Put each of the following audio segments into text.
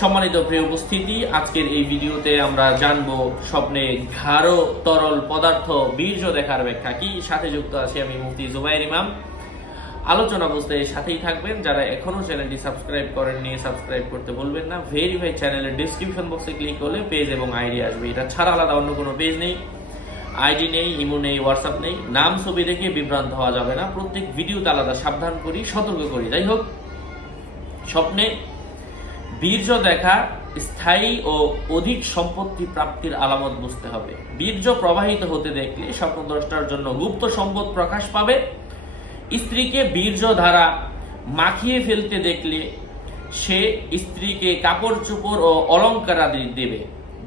সম্মানিত প্রিয় উপস্থিতি, আজকের এই ভিডিওতে আমরা জানবো স্বপ্নে গাঢ় তরল পদার্থ বীর্য দেখার ব্যাখ্যা কি। সাথে যুক্ত আছি আমি মুফতি জুবাইর ইমাম। আলোচনা বুঝতে সাথেই থাকবেন। যারা এখনো চ্যানেলটি সাবস্ক্রাইব করেননি, সাবস্ক্রাইব করতে বলবেন না। ভেরিফাই চ্যানেলের ডেসক্রিপশন বক্সে ক্লিক করলে পেজ এবং আইডি আসবে। এটা ছাড়া আলাদা অন্য কোনো পেজ নেই, আইডি নেই, ইমো নেই, হোয়াটসঅ্যাপ নেই। নাম ছবি দেখে বিভ্রান্ত হওয়া যাবে না। প্রত্যেক ভিডিওতে আলাদা সাবধান করি, সতর্ক করি। যাই হোক, স্বপ্নে বীর্য দেখা স্থায়ী ও অধিক সম্পত্তি প্রাপ্তির আলামত বুঝতে হবে। বীর্য প্রবাহিত হতে দেখলে স্বপ্নদ্রষ্টার জন্য গুপ্ত সম্পদ প্রকাশ পাবে। স্ত্রীকে বীর্য ধারা মাখিয়ে ফেলতে দেখলে সে স্ত্রীকে কাপড় চোপড় ও অলংকার আদি দেবে।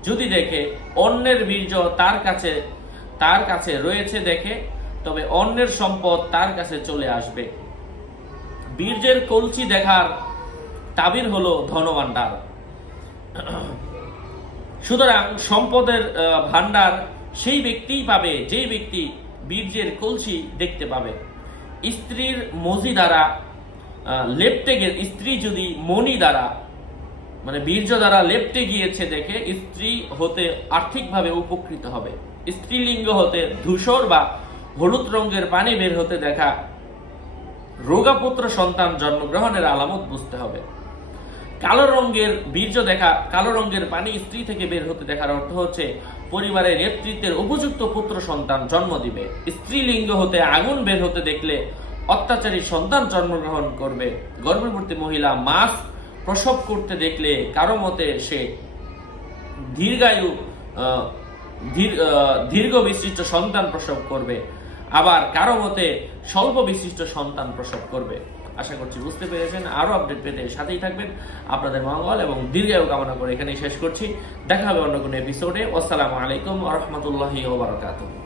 যদি দেখে অন্যের বীর্য তার কাছে রয়েছে দেখে, তবে অন্যের সম্পদ তার কাছে চলে আসবে। বীর্যের কলসি দেখার তাবির হলো ধনভাণ্ডার। সুতরাং সম্পদের ভান্ডার সেই ব্যক্তিই পাবে যেই ব্যক্তি বীর্যের কলসি দেখতে পাবে। স্ত্রীর মজি দ্বারা স্ত্রী যদি মণি দ্বারা বীর্য দ্বারা লেপ্টে গিয়েছে দেখে স্ত্রী হতে আর্থিকভাবে উপকৃত হবে। স্ত্রীলিঙ্গ হতে ধূসর বা হলুদ রঙের পানি বের হতে দেখা রোগাপুত্র সন্তান জন্মগ্রহণের আলামত বুঝতে হবে। কালো রঙের বীর্য দেখা, কালো রঙের পানি স্ত্রী থেকে বের হতে দেখার অর্থ হচ্ছে পরিবারের নেতৃত্বের উপযুক্ত পুত্র সন্তান জন্ম দিবে। স্ত্রীলিঙ্গ হতে আগুন বের হতে দেখলে অত্যাচারী সন্তান জন্মগ্রহণ করবে। গর্ভবতী মহিলা মাস প্রসব করতে দেখলে কারো মতে সে দীর্ঘ বিশিষ্ট সন্তান প্রসব করবে, আবার কারো মতে স্বল্প বিশিষ্ট সন্তান প্রসব করবে। আশা করছি বুঝতে পেরেছেন। আরো আপডেট পেতে সাথেই থাকবেন। আপনাদের মঙ্গল এবং দীর্ঘায়ু কামনা করে এখানেই শেষ করছি। দেখা হবে অন্য কোনো এপিসোডে। আসসালামু আলাইকুম ওয়া রাহমাতুল্লাহি ওয়া বারাকাতুহু।